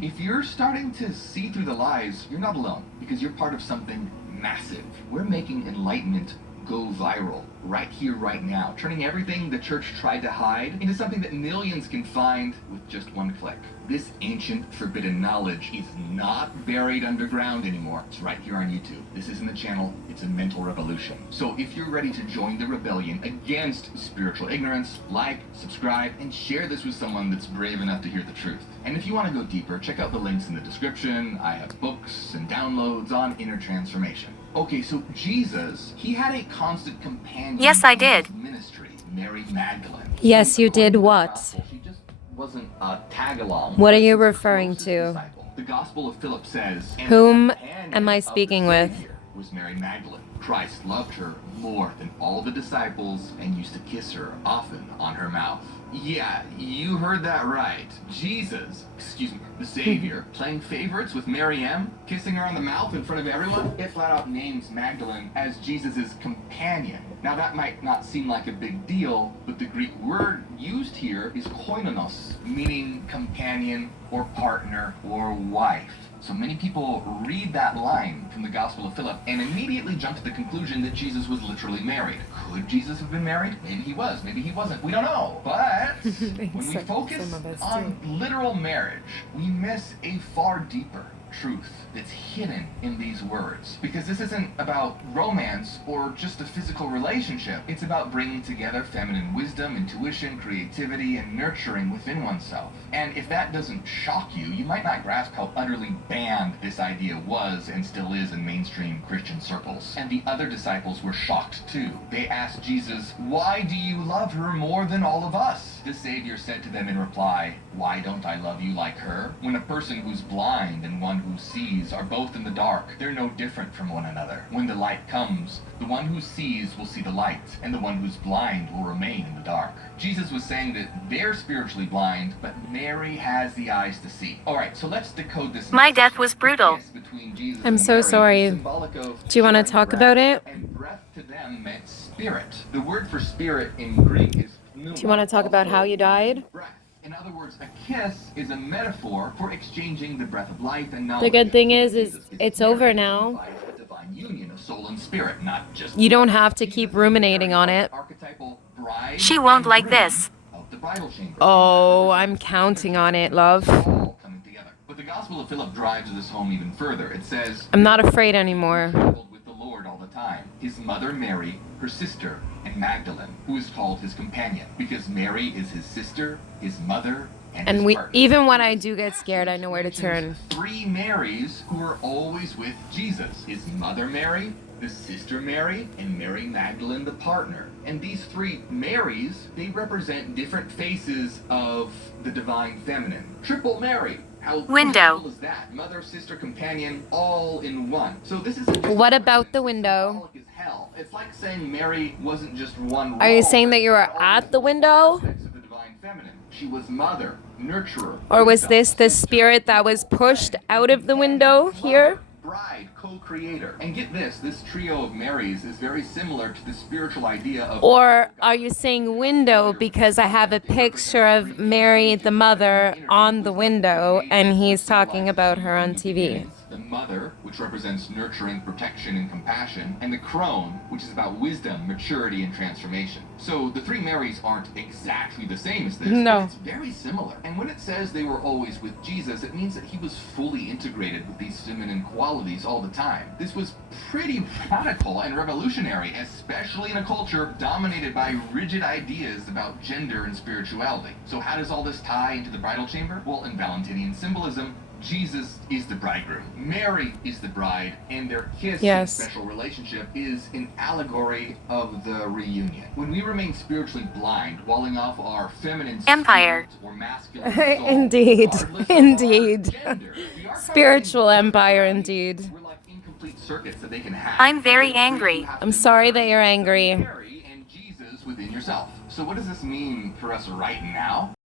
If you're starting to see through the lies, you're not alone, because you're part of something massive. We're making enlightenment go viral right here, right now, turning everything the church tried to hide into something that millions can find with just one click. This ancient forbidden knowledge is not buried underground anymore. It's right here on YouTube. This isn't a channel, it's a mental revolution. So if you're ready to join the rebellion against spiritual ignorance, like, subscribe, and share this with someone that's brave enough to hear the truth. And if you want to go deeper, check out the links in the description. I have books and downloads on inner transformation. Okay, so Jesus, he had a constant companion. Yes, I did. In his ministry, Mary Magdalene. Yes, you did what? She just wasn't a tag-along. What are you referring to? Disciple. The Gospel of Philip says, "And Whom the companion am I of the speaking with?" Savior was Mary Magdalene. Christ loved her more than all the disciples and used to kiss her often on her mouth. Yeah, you heard that right. Jesus, the Savior, playing favorites with Mary M, kissing her on the mouth in front of everyone. It flat out names Magdalene as Jesus' companion. Now that might not seem like a big deal, but the Greek word used here is koinonos, meaning companion or partner or wife. So many people read that line from the Gospel of Philip and immediately jump to the conclusion that Jesus was literally married. Could Jesus have been married? Maybe he was, maybe he wasn't. We don't know. But when we focus on literal marriage, we miss a far deeper truth that's hidden in these words. Because this isn't about romance or just a physical relationship. It's about bringing together feminine wisdom, intuition, creativity, and nurturing within oneself. And if that doesn't shock you, you might not grasp how utterly banned this idea was and still is in mainstream Christian circles. And the other disciples were shocked too. They asked Jesus, "Why do you love her more than all of us?" The Savior said to them in reply, "Why don't I love you like her? When a person who's blind and one who sees are both in the dark, they're no different from one another. When the light comes, the one who sees will see the light, and the one who's blind will remain in the dark." Jesus was saying that they're spiritually blind, but Mary has the eyes to see. All right, so let's decode this. My death was brutal. I'm so sorry. Do you want to talk about it? And breath to them meant spirit. The word for spirit in Greek is pneuma. Do you want to talk about how you died? Breath. In other words, a kiss is a metaphor for exchanging the breath of life and knowledge. The good thing is Jesus it's married over now. by a divine union of soul and spirit, not just You don't have to keep ruminating on it. archetypal bride She won't and like groom this. of the bridal chamber. Oh, I'm counting on it, love. All coming together. But the Gospel of Philip drives this home even further. It says, I'm not afraid anymore. traveled with the Lord all the time. His mother Mary, her sister, and Magdalene, who is called his companion, because Mary is his sister, his mother, and his partner. Even when I do get scared, I know where to turn. Three Marys who are always with Jesus. His mother Mary, the sister Mary, and Mary Magdalene, the partner. And these three Marys, they represent different faces of the divine feminine. Triple Mary. How Window. cool is that? Mother, sister, companion, all in one. So this isn't just What about the window? symbolic as hell. It's like saying Mary wasn't just one. Are you role, saying that you were but all at the window? aspects of the divine feminine. She was mother, nurturer. Or was wisdom, this the sister, spirit that was pushed out of the window here? bride, co-creator. And get this trio of Marys is very similar to the spiritual idea of... Or are you saying window because I have a picture of Mary, the mother, on the window, and he's talking about her on TV? The mother, which represents nurturing, protection, and compassion, and the crone, which is about wisdom, maturity, and transformation. So the three Marys aren't exactly the same as this, No. but it's very similar. And when it says they were always with Jesus, it means that he was fully integrated with these feminine qualities all the time. This was pretty radical and revolutionary, especially in a culture dominated by rigid ideas about gender and spirituality. So how does all this tie into the bridal chamber? Well, in Valentinian symbolism, Jesus is the bridegroom, Mary is the bride, and their kiss Yes. and special relationship is an allegory of the reunion. When we remain spiritually blind, walling off our feminine Empire. spirit or masculine soul, Indeed. regardless of our Indeed. gender, we are Spiritual empire, indeed. We're like incomplete circuits that they can have. I'm very angry. I'm sorry that you're angry. Mary and Jesus within yourself. So what does this mean for us right now?